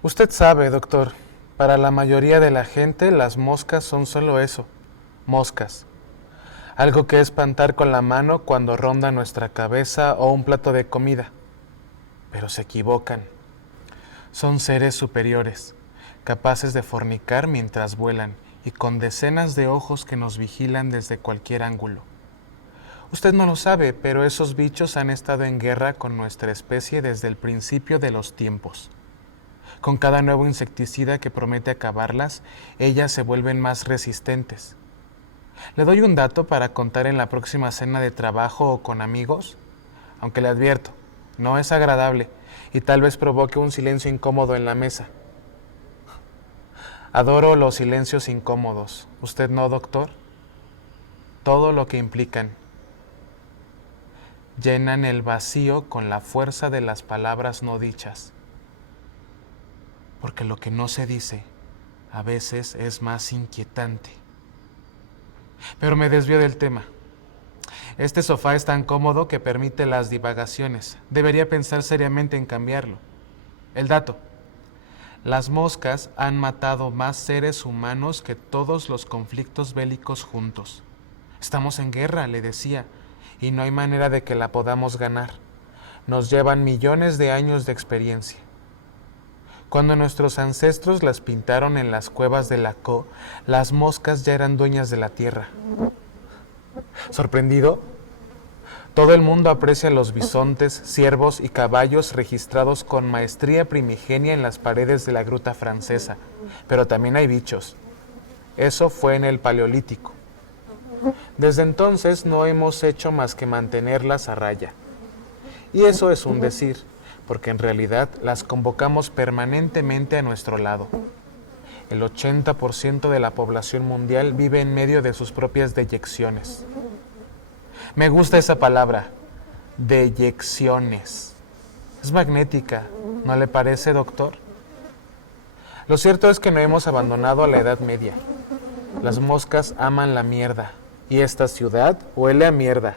Usted sabe, doctor, para la mayoría de la gente las moscas son solo eso, moscas. Algo que espantar con la mano cuando ronda nuestra cabeza o un plato de comida. Pero se equivocan. Son seres superiores, capaces de fornicar mientras vuelan y con decenas de ojos que nos vigilan desde cualquier ángulo. Usted no lo sabe, pero esos bichos han estado en guerra con nuestra especie desde el principio de los tiempos. Con cada nuevo insecticida que promete acabarlas, ellas se vuelven más resistentes. Le doy un dato para contar en la próxima cena de trabajo o con amigos, aunque le advierto, no es agradable y tal vez provoque un silencio incómodo en la mesa. Adoro los silencios incómodos. ¿Usted no, doctor? Todo lo que implican. Llenan el vacío con la fuerza de las palabras no dichas. Porque lo que no se dice a veces es más inquietante. Pero me desvío del tema. Este sofá es tan cómodo que permite las divagaciones. Debería pensar seriamente en cambiarlo. El dato. Las moscas han matado más seres humanos que todos los conflictos bélicos juntos. Estamos en guerra, le decía, y no hay manera de que la podamos ganar. Nos llevan millones de años de experiencia. Cuando nuestros ancestros las pintaron en las cuevas de Laco, las moscas ya eran dueñas de la tierra. ¿Sorprendido? Todo el mundo aprecia los bisontes, ciervos y caballos registrados con maestría primigenia en las paredes de la gruta francesa, pero también hay bichos. Eso fue en el Paleolítico. Desde entonces no hemos hecho más que mantenerlas a raya. Y eso es un decir, porque en realidad las convocamos permanentemente a nuestro lado. El 80% de la población mundial vive en medio de sus propias deyecciones. Me gusta esa palabra, deyecciones. Es magnética, ¿no le parece, doctor? Lo cierto es que no hemos abandonado a la Edad Media. Las moscas aman la mierda, y esta ciudad huele a mierda.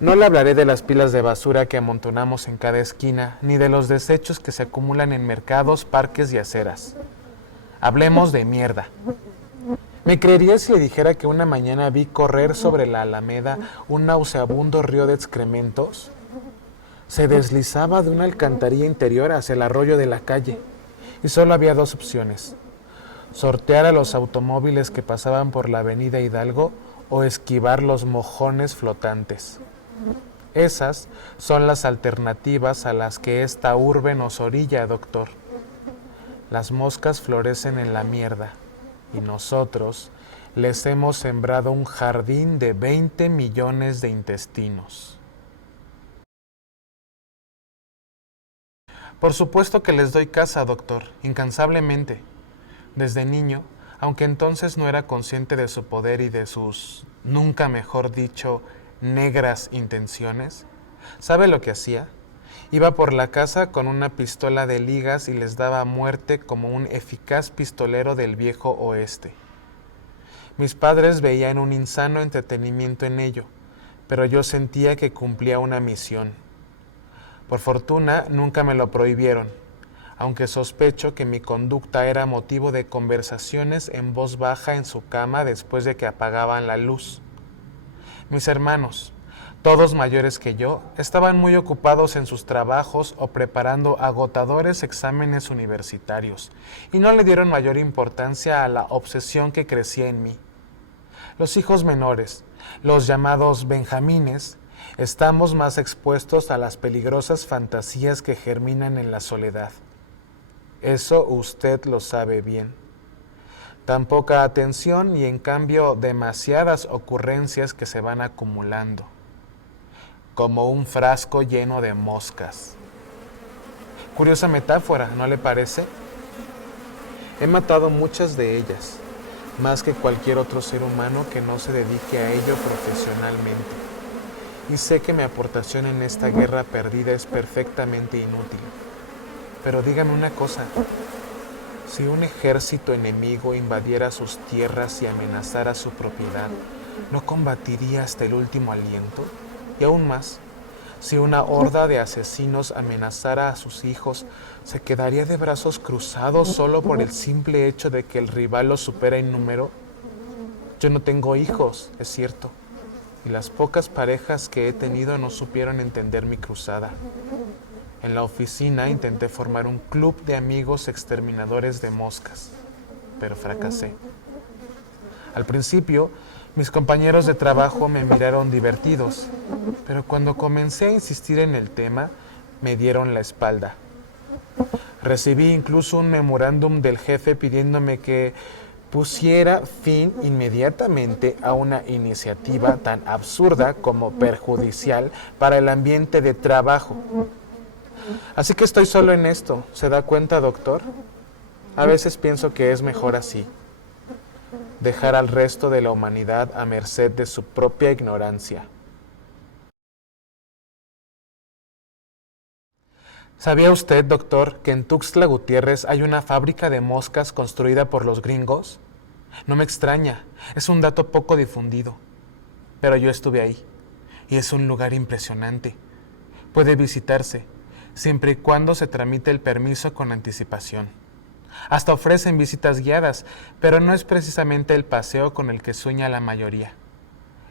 No le hablaré de las pilas de basura que amontonamos en cada esquina, ni de los desechos que se acumulan en mercados, parques y aceras. Hablemos de mierda. ¿Me creería si le dijera que una mañana vi correr sobre la Alameda un nauseabundo río de excrementos? Se deslizaba de una alcantarilla interior hacia el arroyo de la calle, y solo había dos opciones: sortear a los automóviles que pasaban por la avenida Hidalgo o esquivar los mojones flotantes. Esas son las alternativas a las que esta urbe nos orilla, doctor. Las moscas florecen en la mierda y nosotros les hemos sembrado un jardín de 20 millones de intestinos. Por supuesto que les doy caza, doctor, incansablemente. Desde niño, aunque entonces no era consciente de su poder y de sus, nunca mejor dicho, negras intenciones, ¿sabe lo que hacía? Iba por la casa con una pistola de ligas y les daba muerte como un eficaz pistolero del viejo oeste. Mis padres veían un insano entretenimiento en ello, pero yo sentía que cumplía una misión. Por fortuna, nunca me lo prohibieron, aunque sospecho que mi conducta era motivo de conversaciones en voz baja en su cama después de que apagaban la luz. Mis hermanos, todos mayores que yo, estaban muy ocupados en sus trabajos o preparando agotadores exámenes universitarios, y no le dieron mayor importancia a la obsesión que crecía en mí. Los hijos menores, los llamados benjamines, estamos más expuestos a las peligrosas fantasías que germinan en la soledad. Eso usted lo sabe bien. Tan poca atención y en cambio demasiadas ocurrencias que se van acumulando, como un frasco lleno de moscas. Curiosa metáfora, ¿no le parece? He matado muchas de ellas, más que cualquier otro ser humano que no se dedique a ello profesionalmente. Y sé que mi aportación en esta guerra perdida es perfectamente inútil. Pero dígame una cosa. Si un ejército enemigo invadiera sus tierras y amenazara su propiedad, ¿no combatiría hasta el último aliento? Y aún más, Si una horda de asesinos amenazara a sus hijos, ¿se quedaría de brazos cruzados solo por el simple hecho de que el rival los supera en número? Yo no tengo hijos, es cierto, y las pocas parejas que he tenido no supieron entender mi cruzada. En la oficina intenté formar un club de amigos exterminadores de moscas, pero fracasé. Al principio, mis compañeros de trabajo me miraron divertidos, pero cuando comencé a insistir en el tema, me dieron la espalda. Recibí incluso un memorándum del jefe pidiéndome que pusiera fin inmediatamente a una iniciativa tan absurda como perjudicial para el ambiente de trabajo. Así que estoy solo en esto, ¿se da cuenta, doctor? A veces pienso que es mejor así, dejar al resto de la humanidad a merced de su propia ignorancia. ¿Sabía usted, doctor, que en Tuxtla Gutiérrez hay una fábrica de moscas construida por los gringos? No me extraña, es un dato poco difundido, pero yo estuve ahí, y es un lugar impresionante. Puede visitarse, siempre y cuando se tramite el permiso con anticipación. Hasta ofrecen visitas guiadas, pero no es precisamente el paseo con el que sueña la mayoría.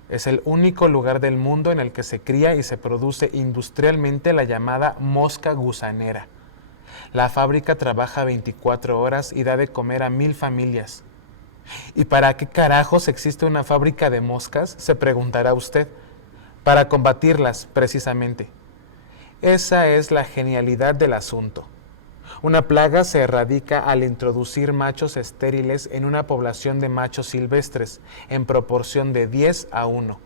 Es el único lugar del mundo en el que se cría y se produce industrialmente la llamada mosca gusanera. La fábrica trabaja 24 horas y da de comer a 1000 familias. ¿Y para qué carajos existe una fábrica de moscas?, se preguntará usted. Para combatirlas, precisamente. Esa es la genialidad del asunto. Una plaga se erradica al introducir machos estériles en una población de machos silvestres, en proporción de 10:1,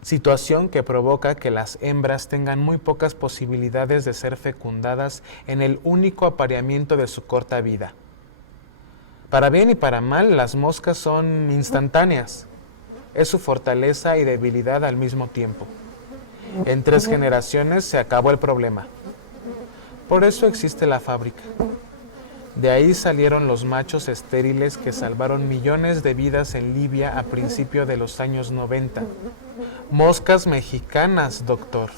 situación que provoca que las hembras tengan muy pocas posibilidades de ser fecundadas en el único apareamiento de su corta vida. Para bien y para mal, las moscas son instantáneas. Es su fortaleza y debilidad al mismo tiempo. En 3 generaciones se acabó el problema. Por eso existe la fábrica. De ahí salieron los machos estériles que salvaron millones de vidas en Libia a principios de los años 90. Moscas mexicanas, doctor,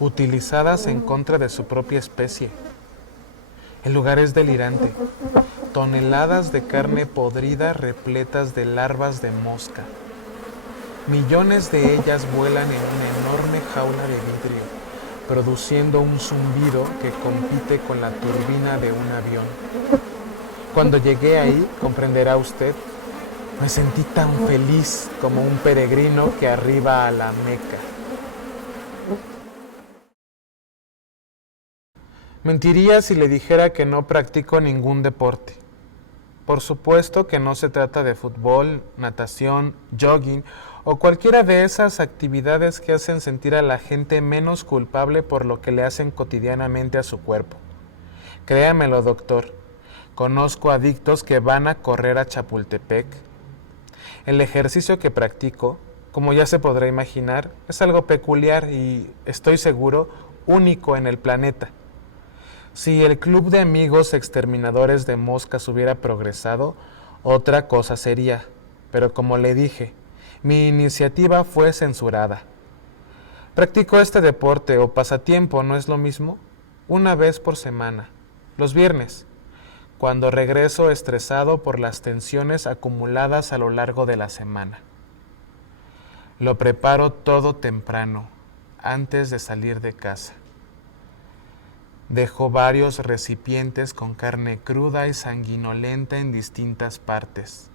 utilizadas en contra de su propia especie. El lugar es delirante. Toneladas de carne podrida repletas de larvas de mosca. Millones de ellas vuelan en una enorme jaula de vidrio, produciendo un zumbido que compite con la turbina de un avión. Cuando llegué ahí, comprenderá usted, me sentí tan feliz como un peregrino que arriba a la Meca. Mentiría si le dijera que no practico ningún deporte. Por supuesto que no se trata de fútbol, natación, jogging o cualquiera de esas actividades que hacen sentir a la gente menos culpable por lo que le hacen cotidianamente a su cuerpo. Créamelo, doctor, conozco adictos que van a correr a Chapultepec. El ejercicio que practico, como ya se podrá imaginar, es algo peculiar y, estoy seguro, único en el planeta. Si el club de amigos exterminadores de moscas hubiera progresado, otra cosa sería, pero como le dije, mi iniciativa fue censurada. Practico este deporte o pasatiempo, ¿no es lo mismo? Una vez por semana, los viernes, cuando regreso estresado por las tensiones acumuladas a lo largo de la semana. Lo preparo todo temprano, antes de salir de casa. Dejo varios recipientes con carne cruda y sanguinolenta en distintas partes.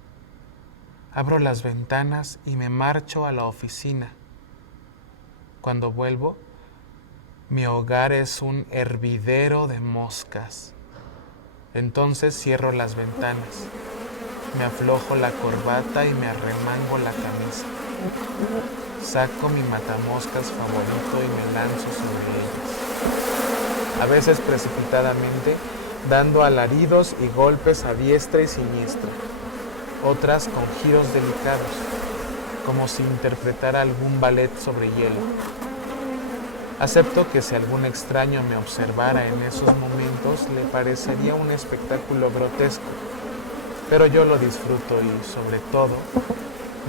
Abro las ventanas y me marcho a la oficina. Cuando vuelvo, mi hogar es un hervidero de moscas. Entonces cierro las ventanas, me aflojo la corbata y me arremango la camisa. Saco mi matamoscas favorito y me lanzo sobre ellas. A veces precipitadamente, dando alaridos y golpes a diestra y siniestra. Otras con giros delicados, como si interpretara algún ballet sobre hielo. Acepto que si algún extraño me observara en esos momentos, le parecería un espectáculo grotesco, pero yo lo disfruto y, sobre todo,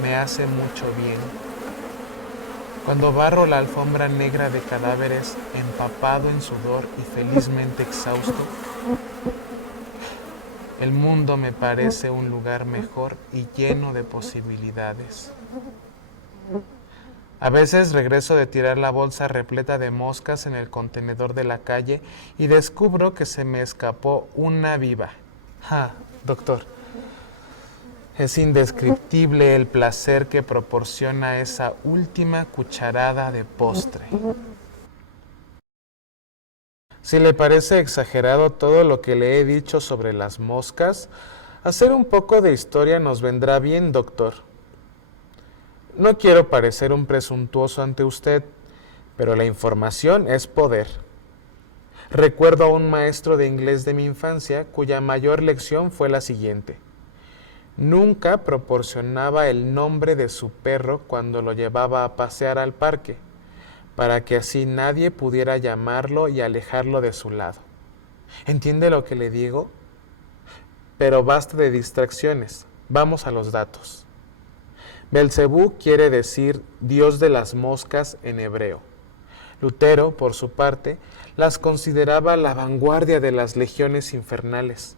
me hace mucho bien. Cuando barro la alfombra negra de cadáveres, empapado en sudor y felizmente exhausto, el mundo me parece un lugar mejor y lleno de posibilidades. A veces regreso de tirar la bolsa repleta de moscas en el contenedor de la calle y descubro que se me escapó una viva. Doctor, es indescriptible el placer que proporciona esa última cucharada de postre. Si le parece exagerado todo lo que le he dicho sobre las moscas, hacer un poco de historia nos vendrá bien, doctor. No quiero parecer un presuntuoso ante usted, pero la información es poder. Recuerdo a un maestro de inglés de mi infancia cuya mayor lección fue la siguiente. Nunca proporcionaba el nombre de su perro cuando lo llevaba a pasear al parque, para que así nadie pudiera llamarlo y alejarlo de su lado. ¿Entiende lo que le digo? Pero basta de distracciones, vamos a los datos. Belcebú quiere decir Dios de las moscas en hebreo. Lutero, por su parte, las consideraba la vanguardia de las legiones infernales.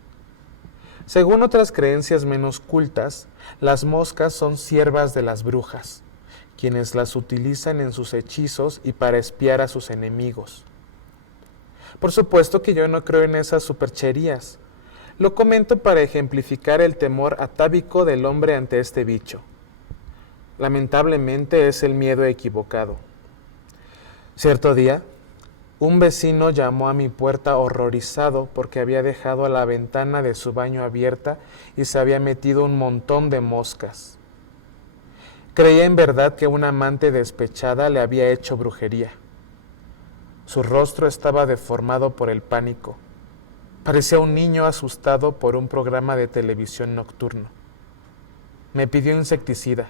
Según otras creencias menos cultas, las moscas son siervas de las brujas, quienes las utilizan en sus hechizos y para espiar a sus enemigos. Por supuesto que yo no creo en esas supercherías. Lo comento para ejemplificar el temor atávico del hombre ante este bicho. Lamentablemente es el miedo equivocado. Cierto día, un vecino llamó a mi puerta horrorizado porque había dejado la ventana de su baño abierta y se había metido un montón de moscas. Creía en verdad que una amante despechada le había hecho brujería. Su rostro estaba deformado por el pánico. Parecía un niño asustado por un programa de televisión nocturno. Me pidió insecticida.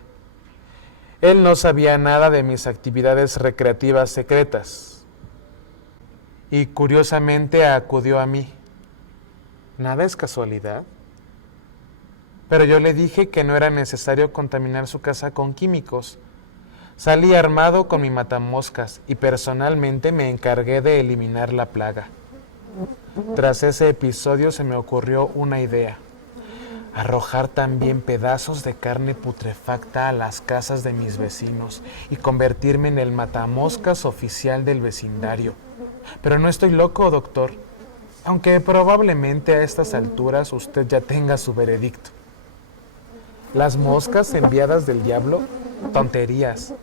Él no sabía nada de mis actividades recreativas secretas. Y curiosamente acudió a mí. ¿Nada es casualidad? Pero yo le dije que no era necesario contaminar su casa con químicos. Salí armado con mi matamoscas y personalmente me encargué de eliminar la plaga. Tras ese episodio se me ocurrió una idea. Arrojar también pedazos de carne putrefacta a las casas de mis vecinos y convertirme en el matamoscas oficial del vecindario. Pero no estoy loco, doctor, aunque probablemente a estas alturas usted ya tenga su veredicto. Las moscas enviadas del diablo, tonterías.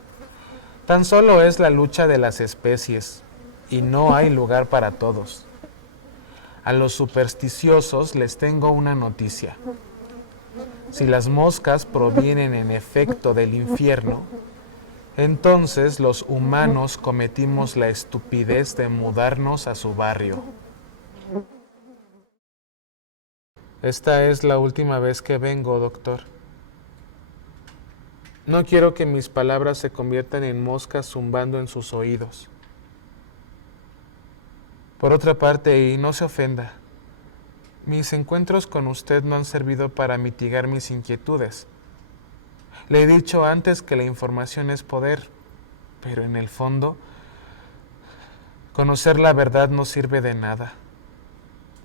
Tan solo es la lucha de las especies y no hay lugar para todos. A los supersticiosos les tengo una noticia. Si las moscas provienen en efecto del infierno, entonces los humanos cometimos la estupidez de mudarnos a su barrio. Esta es la última vez que vengo, doctor. No quiero que mis palabras se conviertan en moscas zumbando en sus oídos. Por otra parte, y no se ofenda, mis encuentros con usted no han servido para mitigar mis inquietudes. Le he dicho antes que la información es poder, pero en el fondo, conocer la verdad no sirve de nada.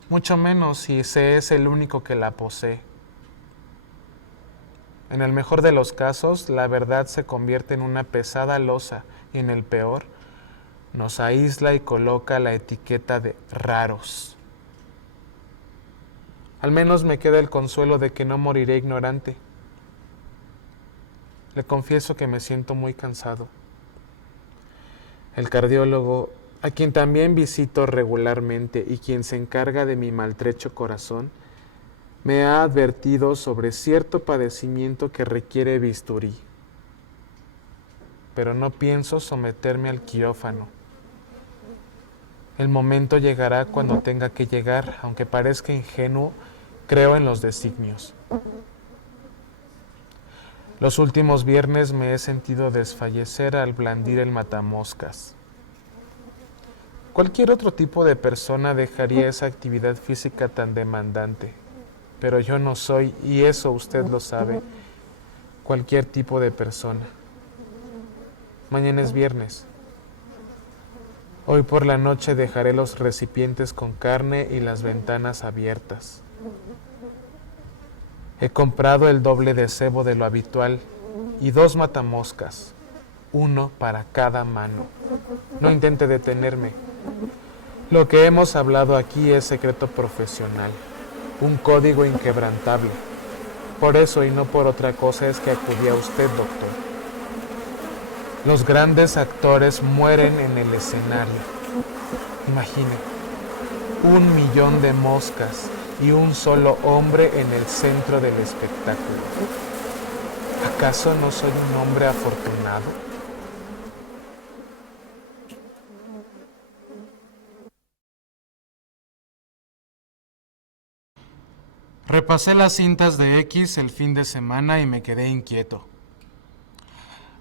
Mucho menos si se es el único que la posee. En el mejor de los casos, la verdad se convierte en una pesada losa y en el peor, nos aísla y coloca la etiqueta de raros. Al menos me queda el consuelo de que no moriré ignorante. Le confieso que me siento muy cansado. El cardiólogo, a quien también visito regularmente y quien se encarga de mi maltrecho corazón, me ha advertido sobre cierto padecimiento que requiere bisturí. Pero no pienso someterme al quirófano. El momento llegará cuando tenga que llegar, aunque parezca ingenuo, creo en los designios. Los últimos viernes me he sentido desfallecer al blandir el matamoscas. Cualquier otro tipo de persona dejaría esa actividad física tan demandante, pero yo no soy, y eso usted lo sabe, cualquier tipo de persona. Mañana es viernes. Hoy por la noche dejaré los recipientes con carne y las ventanas abiertas. He comprado el doble de cebo de lo habitual y 2 matamoscas, uno para cada mano. No intente detenerme. Lo que hemos hablado aquí es secreto profesional, un código inquebrantable. Por eso y no por otra cosa es que acudí a usted, doctor. Los grandes actores mueren en el escenario. Imagine, 1.000.000 de moscas y un solo hombre en el centro del espectáculo. ¿Acaso no soy un hombre afortunado? Repasé las cintas de X el fin de semana y me quedé inquieto.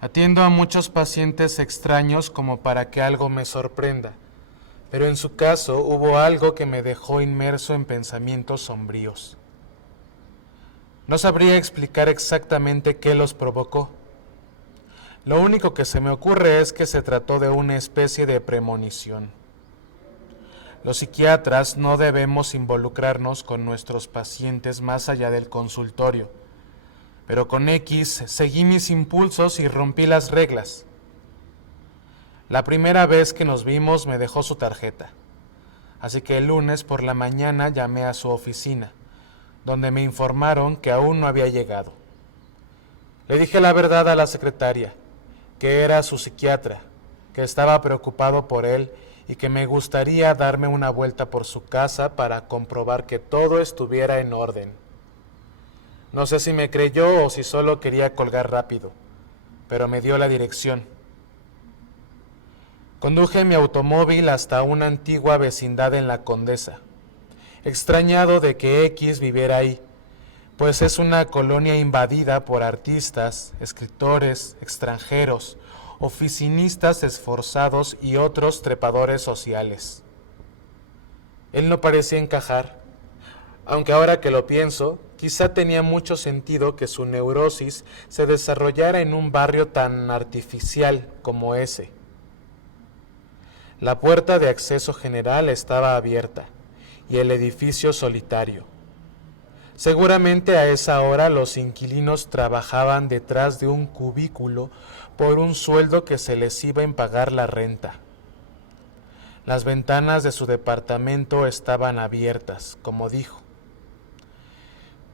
Atiendo a muchos pacientes extraños como para que algo me sorprenda, pero en su caso hubo algo que me dejó inmerso en pensamientos sombríos. No sabría explicar exactamente qué los provocó. Lo único que se me ocurre es que se trató de una especie de premonición. Los psiquiatras no debemos involucrarnos con nuestros pacientes más allá del consultorio. Pero con X seguí mis impulsos y rompí las reglas. La primera vez que nos vimos me dejó su tarjeta, así que el lunes por la mañana llamé a su oficina, donde me informaron que aún no había llegado. Le dije la verdad a la secretaria, que era su psiquiatra, que estaba preocupado por él y que me gustaría darme una vuelta por su casa para comprobar que todo estuviera en orden. No sé si me creyó o si solo quería colgar rápido, pero me dio la dirección. Conduje mi automóvil hasta una antigua vecindad en La Condesa, extrañado de que X viviera ahí, pues es una colonia invadida por artistas, escritores, extranjeros, oficinistas esforzados y otros trepadores sociales. Él no parecía encajar, aunque ahora que lo pienso, quizá tenía mucho sentido que su neurosis se desarrollara en un barrio tan artificial como ese. La puerta de acceso general estaba abierta y el edificio solitario. Seguramente a esa hora los inquilinos trabajaban detrás de un cubículo por un sueldo que se les iba en pagar la renta. Las ventanas de su departamento estaban abiertas, como dijo.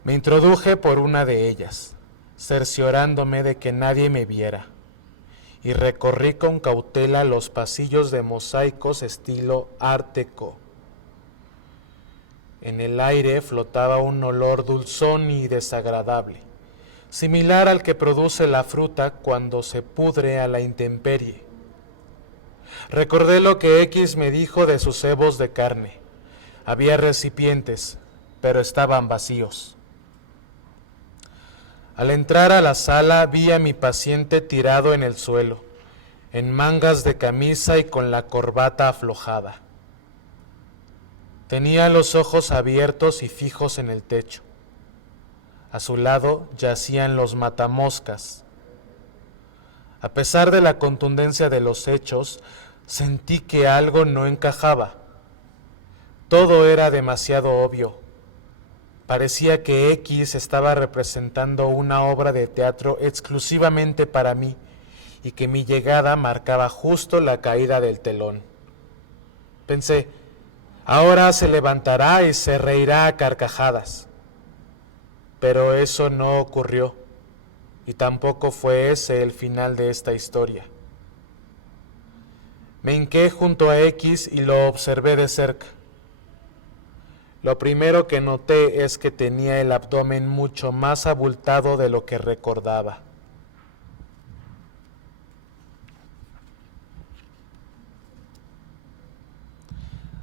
Me introduje por una de ellas, cerciorándome de que nadie me viera, y recorrí con cautela los pasillos de mosaicos estilo Art Deco. En el aire flotaba un olor dulzón y desagradable, similar al que produce la fruta cuando se pudre a la intemperie. Recordé lo que X me dijo de sus cebos de carne. Había recipientes, pero estaban vacíos. Al entrar a la sala vi a mi paciente tirado en el suelo, en mangas de camisa y con la corbata aflojada. Tenía los ojos abiertos y fijos en el techo. A su lado yacían los matamoscas. A pesar de la contundencia de los hechos, sentí que algo no encajaba. Todo era demasiado obvio. Parecía que X estaba representando una obra de teatro exclusivamente para mí y que mi llegada marcaba justo la caída del telón. Pensé, ahora se levantará y se reirá a carcajadas. Pero eso no ocurrió, y tampoco fue ese el final de esta historia. Me hinqué junto a X y lo observé de cerca. Lo primero que noté es que tenía el abdomen mucho más abultado de lo que recordaba.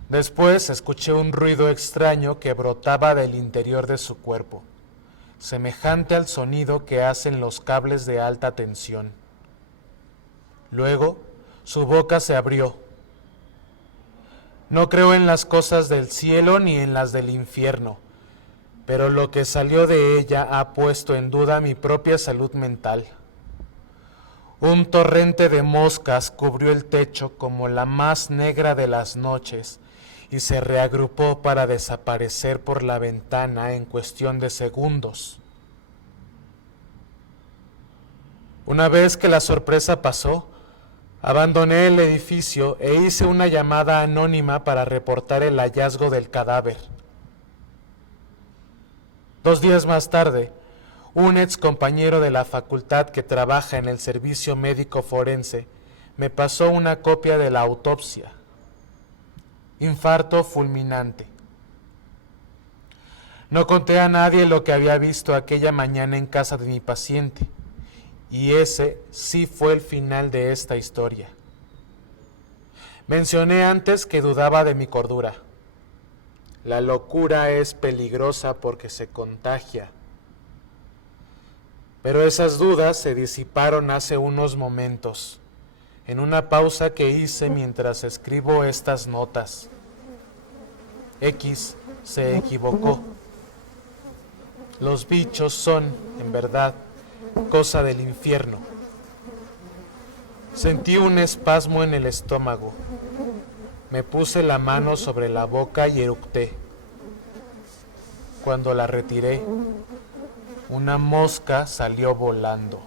Después escuché un ruido extraño que brotaba del interior de su cuerpo, semejante al sonido que hacen los cables de alta tensión. Luego, su boca se abrió. No creo en las cosas del cielo ni en las del infierno, pero lo que salió de ella ha puesto en duda mi propia salud mental. Un torrente de moscas cubrió el techo como la más negra de las noches y se reagrupó para desaparecer por la ventana en cuestión de segundos. Una vez que la sorpresa pasó, abandoné el edificio e hice una llamada anónima para reportar el hallazgo del cadáver. 2 días más tarde, un ex compañero de la facultad que trabaja en el servicio médico forense me pasó una copia de la autopsia. Infarto fulminante. No conté a nadie lo que había visto aquella mañana en casa de mi paciente, y ese sí fue el final de esta historia. Mencioné antes que dudaba de mi cordura. La locura es peligrosa porque se contagia. Pero esas dudas se disiparon hace unos momentos, en una pausa que hice mientras escribo estas notas. X se equivocó. Los bichos son, en verdad, cosa del infierno. Sentí un espasmo en el estómago. Me puse la mano sobre la boca y eructé. Cuando la retiré, una mosca salió volando.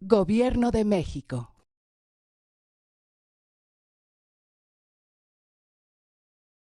Gobierno de México.